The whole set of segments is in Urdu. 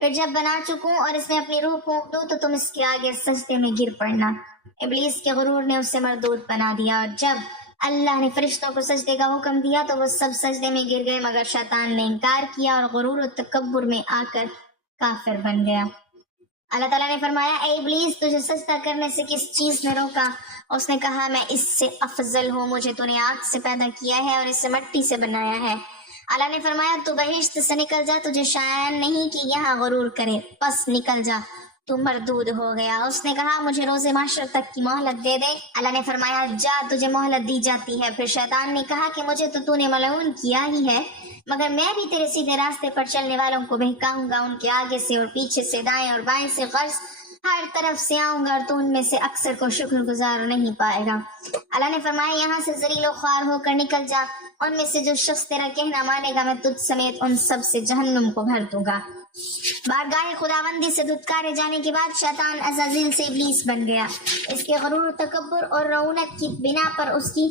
پھر جب بنا چکوں اور اس میں اپنی روح پھونک دوں تو تم اس کے آگے سجدے میں گر پڑنا۔ ابلیس کے غرور نے اسے مردود بنا دیا، اور جب اللہ نے فرشتوں کو سجدے کا حکم دیا تو وہ سب سجدے میں گر گئے، مگر شیطان نے انکار کیا اور غرور و تکبر میں آ کر کافر بن گیا۔ اللہ تعالیٰ نے فرمایا، اے ابلیس، تجھے سجدہ کرنے سے کس چیز نے روکا؟ اس نے کہا، میں اس سے افضل ہوں، مجھے تو نے آگ سے پیدا کیا ہے اور اسے مٹی سے بنایا ہے۔ اللہ نے فرمایا، تو بہشت سے نکل جا، تجھے شایان نہیں کہ یہاں غرور کرے، پس نکل جا، تو مردود ہو گیا۔ اس نے کہا، مجھے روز محشر تک کی مہلت دے دے۔ اللہ نے فرمایا، جا، تجھے مہلت دی جاتی ہے۔ پھر شیطان نے کہا کہ مجھے تو نے ملعون کیا ہی ہے، مگر میں بھی تیرے سیدھے راستے پر چلنے والوں کو بہکاؤں گا، ان کے آگے سے اور پیچھے سے، دائیں اور بائیں سے، غرض ہر طرف سے آؤں گا، اور تو ان میں سے اکثر کو شکر گزار نہیں پائے گا۔ اللہ نے فرمایا، یہاں سے ذلیل و خوار ہو کر نکل جا، ان میں سے جو شخص تیرا کہنا مانے گا میں تجھ سمیت ان سب سے جہنم کو بھر دوں گا۔ بارگاہ خداوندی سے دھتکارے جانے کے بعد شیطان عزازیل سے ابلیس بن گیا۔ اس کے غرور و تکبر اور رعونت کی بنا پر اس کی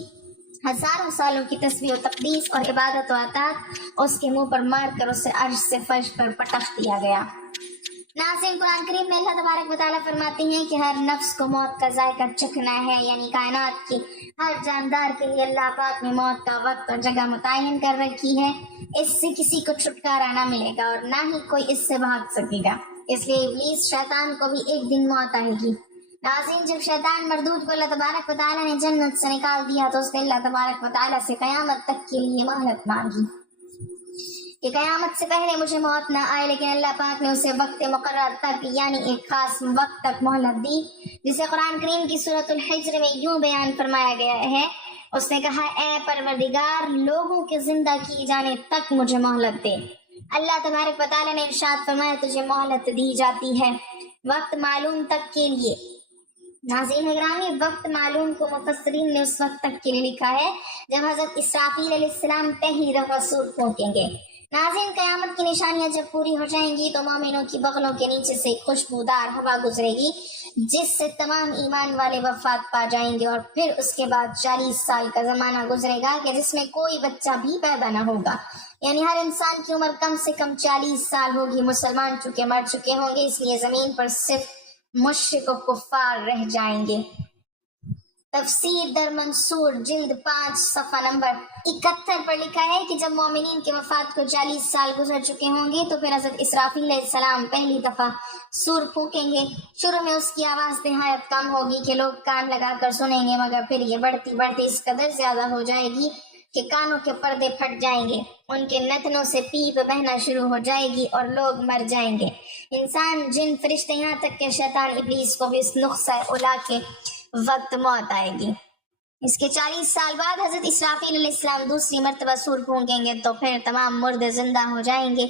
ہزاروں سالوں کی تسبیح و تقدیس اور عبادت و اطاعت اس کے منہ پر مار کر اسے عرش سے فرش پر پٹخ دیا گیا۔ ناظرین، قرآن کریم میں اللہ تبارک و تعالیٰ فرماتے ہیں کہ ہر نفس کو موت کا ذائقہ چکھنا ہے، یعنی کائنات کی ہر جاندار کے لیے اللہ پاک نے موت کا وقت اور جگہ متعین کر رکھی ہے۔ اس سے کسی کو چھٹکارا نہ ملے گا اور نہ ہی کوئی اس سے بھاگ سکے گا، اس لیے ابلیس شیطان کو بھی ایک دن موت آئے گی۔ ناظرین، جب شیطان مردود کو اللہ تبارک و تعالیٰ نے جنت سے نکال دیا تو اس نے اللہ تبارک و تعالیٰ سے قیامت تک کے لیے مہلت مانگی کہ قیامت سے پہلے مجھے موت نہ آئے، لیکن اللہ پاک نے اسے وقت مقرر تک، یعنی ایک خاص وقت تک مہلت دی، جسے قرآن کریم کی سورۃ الحجر میں یوں بیان فرمایا گیا ہے۔ اس نے کہا، اے پروردگار، لوگوں کے زندہ کیے جانے تک مجھے مہلت دے۔ اللہ تبارک و تعالیٰ نے ارشاد فرمایا، تجھے مہلت دی جاتی ہے وقت معلوم تک کے لیے۔ ناظرین گرامی، وقت معلوم کو مفسرین نے اس وقت تک کے لیے لکھا ہے جب حضرت اسرافیل علیہ السلام پہلی دفعہ سور پھونکیں گے۔ ناظرین، قیامت کی نشانیاں جب پوری ہو جائیں گی تو مومنوں کی بغلوں کے نیچے سے خوشبودار ہوا گزرے گی، جس سے تمام ایمان والے وفات پا جائیں گے، اور پھر اس کے بعد 40 سال کا زمانہ گزرے گا کہ جس میں کوئی بچہ بھی پیدا نہ ہوگا، یعنی ہر انسان کی عمر کم سے کم 40 سال ہوگی۔ مسلمان چونکہ مر چکے ہوں گے، اس لیے زمین پر صرف مشرک و کفار رہ جائیں گے۔ تفسیر در منصور جلد 5 صفحہ نمبر 71 پر لکھا ہے کہ جب مومنین کے وفات کو 40 سال گزر چکے ہوں گے تو پھر حضرت اسرافیل علیہ السلام پہلی دفعہ سور پھونکیں گے۔ شروع میں اس کی آواز نہایت کم ہوگی کہ لوگ کان لگا کر سنیں گے، مگر پھر یہ بڑھتی بڑھتی اس قدر زیادہ ہو جائے گی کہ کانوں کے پردے پھٹ جائیں گے، ان کے نتنوں سے پیپ بہنا شروع ہو جائے گی اور لوگ مر جائیں گے، انسان، جن، فرشتے، یہاں تک کہ شیطان ابلیس کو بھی اس نقصہ اولا کے وقت موت آئے گی۔ اس کے 40 سال بعد حضرت اسرافیل علیہ السلام دوسری مرتبہ سور پھونکیں گے تو پھر تمام مردے زندہ ہو جائیں گے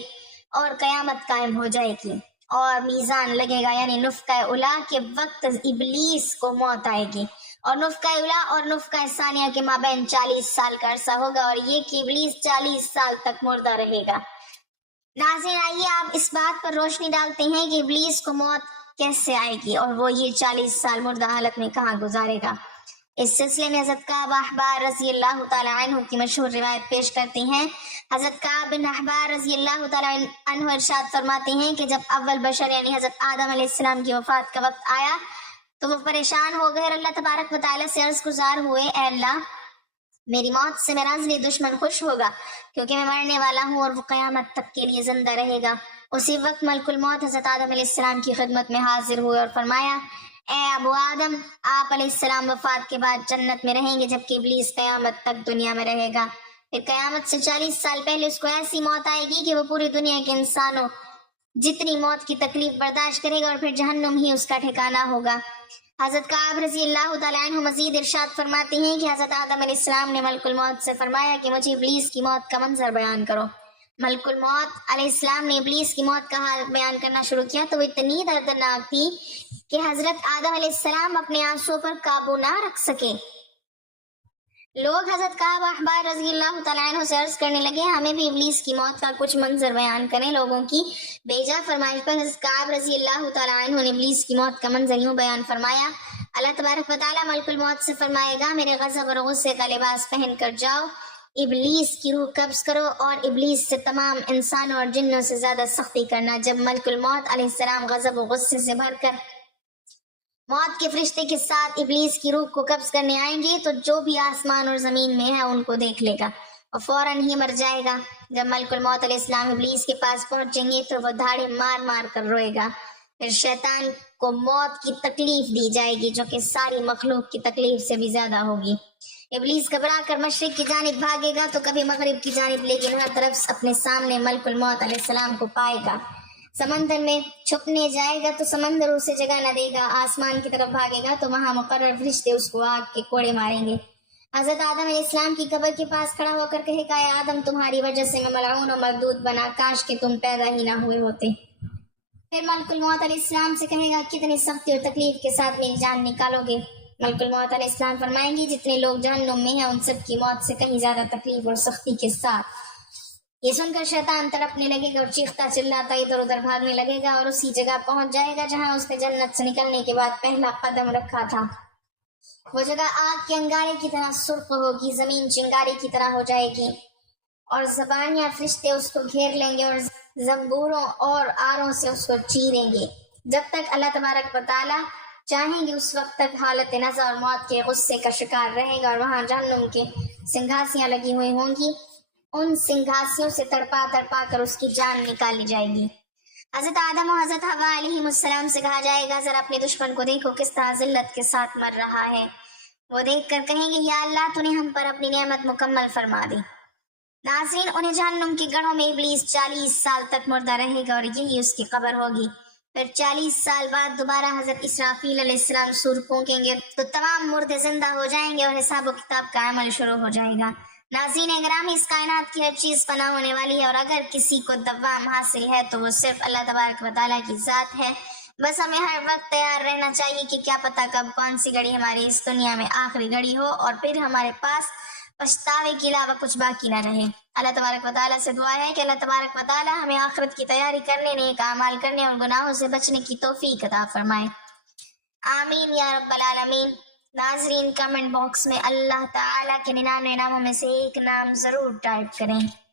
اور قیامت قائم ہو جائے گی اور میزان لگے گا، یعنی نفخہ اولا کے وقت ابلیس کو موت آئے گی، اور نفخہ اولا اور نفخہ ثانیہ کے مابین 40 سال کا عرصہ ہوگا، اور یہ کہ ابلیس 40 سال تک مردہ رہے گا۔ ناظرین، آئیے آپ اس بات پر روشنی ڈالتے ہیں کہ ابلیس کو موت کیسے آئے گی اور وہ یہ 40 سال مردہ حالت میں کہاں گزارے گا۔ اس سلسلے میں حضرت کعب احبار رضی اللہ تعالی عنہ کی مشہور روایت پیش کرتے ہیں۔ حضرت کعب بن احبار رضی اللہ تعالی عنہ ارشاد فرماتے ہیں کہ جب اول بشر یعنی حضرت آدم علیہ السلام کی وفات کا وقت آیا تو وہ پریشان ہو گئے اور اللہ تبارک و تعالی سے عرض گزار ہوئے، اے اللہ، میری موت سے میرا ازلی دشمن خوش ہوگا کیونکہ میں مرنے والا ہوں اور وہ قیامت تک کے لیے زندہ رہے گا۔ اسی وقت ملک الموت حضرت آدم علیہ السلام کی خدمت میں حاضر ہوئے اور فرمایا، اے ابو آدم، آپ علیہ السلام وفات کے بعد جنت میں رہیں گے جبکہ ابلیس قیامت تک دنیا میں رہے گا۔ پھر قیامت سے 40 سال پہلے اس کو ایسی موت آئے گی کہ وہ پوری دنیا کے انسانوں جتنی موت کی تکلیف برداشت کرے گا اور پھر جہنم ہی اس کا ٹھکانہ ہوگا۔ حضرت کعب رضی اللہ تعالیٰ عنہ مزید ارشاد فرماتے ہیں کہ حضرت آدم علیہ السلام نے ملک الموت سے فرمایا کہ مجھے ابلیس کی موت کا منظر بیان کرو۔ ملک الموت علیہ السلام نے ابلیس کی موت کا حال بیان کرنا شروع کیا تو وہ اتنی دردناک تھی کہ حضرت آدم علیہ السلام اپنے آنسوں پر قابو نہ رکھ سکے۔ لوگ حضرت کعب احبار رضی اللہ تعالیٰ عنہ سے عرض کرنے لگے، ہمیں بھی ابلیس کی موت کا کچھ منظر بیان کریں۔ لوگوں کی بیجا فرمائش پر حضرت کعب رضی اللہ تعالیٰ عنہ نے ابلیس کی موت کا منظر یوں بیان فرمایا، اللہ تبارک و تعالیٰ ملک الموت سے فرمائے گا، میرے غضب اور غصے کا لباس پہن کر جاؤ، ابلیس کی روح قبض کرو اور ابلیس سے تمام انسانوں اور جنوں سے زیادہ سختی کرنا۔ جب ملک الموت علیہ السلام غضب و غصے سے بھر کر موت کے فرشتے کے ساتھ ابلیس کی روح کو قبض کرنے آئیں گے تو جو بھی آسمان اور زمین میں ہے ان کو دیکھ لے گا اور فوراً ہی مر جائے گا۔ جب ملک الموت علیہ السلام ابلیس کے پاس پہنچیں گے تو وہ دھاڑے مار مار کر روئے گا۔ پھر شیطان کو موت کی تکلیف دی جائے گی جو کہ ساری مخلوق کی تکلیف سے بھی زیادہ ہوگی۔ ابلیس گھبرا کر مشرق کی جانب بھاگے گا تو کبھی مغرب کی جانب، لیکن ہر طرف اپنے سامنے ملک الموت علیہ السلام کو پائے گا۔ سمندر میں چھپنے جائے گا تو سمندر اسے جگہ نہ دے گا۔ آسمان کی طرف بھاگے گا تو وہاں مقرر فرشتے اس کو آگ کے کوڑے ماریں گے۔ حضرت آدم علیہ السلام کی قبر کے پاس کھڑا ہو کر کہے گا، اے آدم تمہاری وجہ سے میں ملعون و مردود بنا، کاش کہ تم پیدا ہی نہ ہوئے ہوتے۔ پھر ملک الموت علیہ السلام سے کہے گا، کتنی سختی اور تکلیف کے ساتھ میری جان نکالو گے؟ ملک الموت علیہ السلام فرمائیں گے، جتنے لوگ جہنم میں ہیں ان سب کی موت سے کہیں زیادہ تکلیف اور سختی کے ساتھ۔ یہ سن کر شیطان تڑپنے لگے گا اور چیختا چلاتا ادھر ادھر بھاگنے لگے گا اور اسی جگہ پہنچ جائے گا جہاں اس نے جنت سے نکلنے کے بعد پہلا قدم رکھا تھا۔ وہ جگہ آگ کے انگارے کی طرح سرخ ہوگی، زمین چنگاری کی طرح ہو جائے گی اور زبانیاں فرشتے اس کو گھیر لیں گے اور زنبوروں اور آروں سے اس کو چیریں گے۔ جب تک اللہ تبارک و تعالیٰ چاہیں گے اس وقت تک حالت نزع اور موت کے غصے کا شکار رہے گا اور وہاں جہنم کے سنگھاسیاں لگی ہوئی ہوں گی، ان سنگھاسیوں سے تڑپا تڑپا کر اس کی جان نکالی جائے گی۔ حضرت آدم و حضرت حوا علیہ السلام سے کہا جائے گا، ذرا اپنے دشمن کو دیکھو کس طرح ذلت کے ساتھ مر رہا ہے۔ وہ دیکھ کر کہیں گے، یا اللہ تو نے ہم پر اپنی نعمت مکمل فرما دی۔ ناظرین، انہیں جہنم کے گڑھوں میں ابلیس 40 سال تک مردہ رہے گا اور یہی اس کی قبر ہوگی۔ پھر 40 سال بعد دوبارہ حضرت اسرافیل علیہ السلام سور پھونکیں گے تو تمام مردے زندہ ہو جائیں گے اور حساب و کتاب کا عمل شروع ہو جائے گا۔ ناظرین گرامی، اس کائنات کی ہر چیز فنا ہونے والی ہے اور اگر کسی کو دوام حاصل ہے تو وہ صرف اللہ تبارک و تعالیٰ کی ذات ہے۔ بس ہمیں ہر وقت تیار رہنا چاہیے کہ کیا پتہ کب کون سی گھڑی ہماری اس دنیا میں آخری گھڑی ہو اور پھر ہمارے پاس پچھتاوے کے علاوہ کچھ باقی نہ رہے۔ اللہ تبارک و تعالیٰ سے دعا ہے کہ اللہ تبارک و تعالیٰ ہمیں آخرت کی تیاری کرنے، نیک اعمال کرنے اور گناہوں سے بچنے کی توفیق عطا فرمائے۔ آمین یا رب العالمین۔ ناظرین، کمنٹ باکس میں اللہ تعالیٰ کے 99 ناموں میں سے ایک نام ضرور ٹائپ کریں۔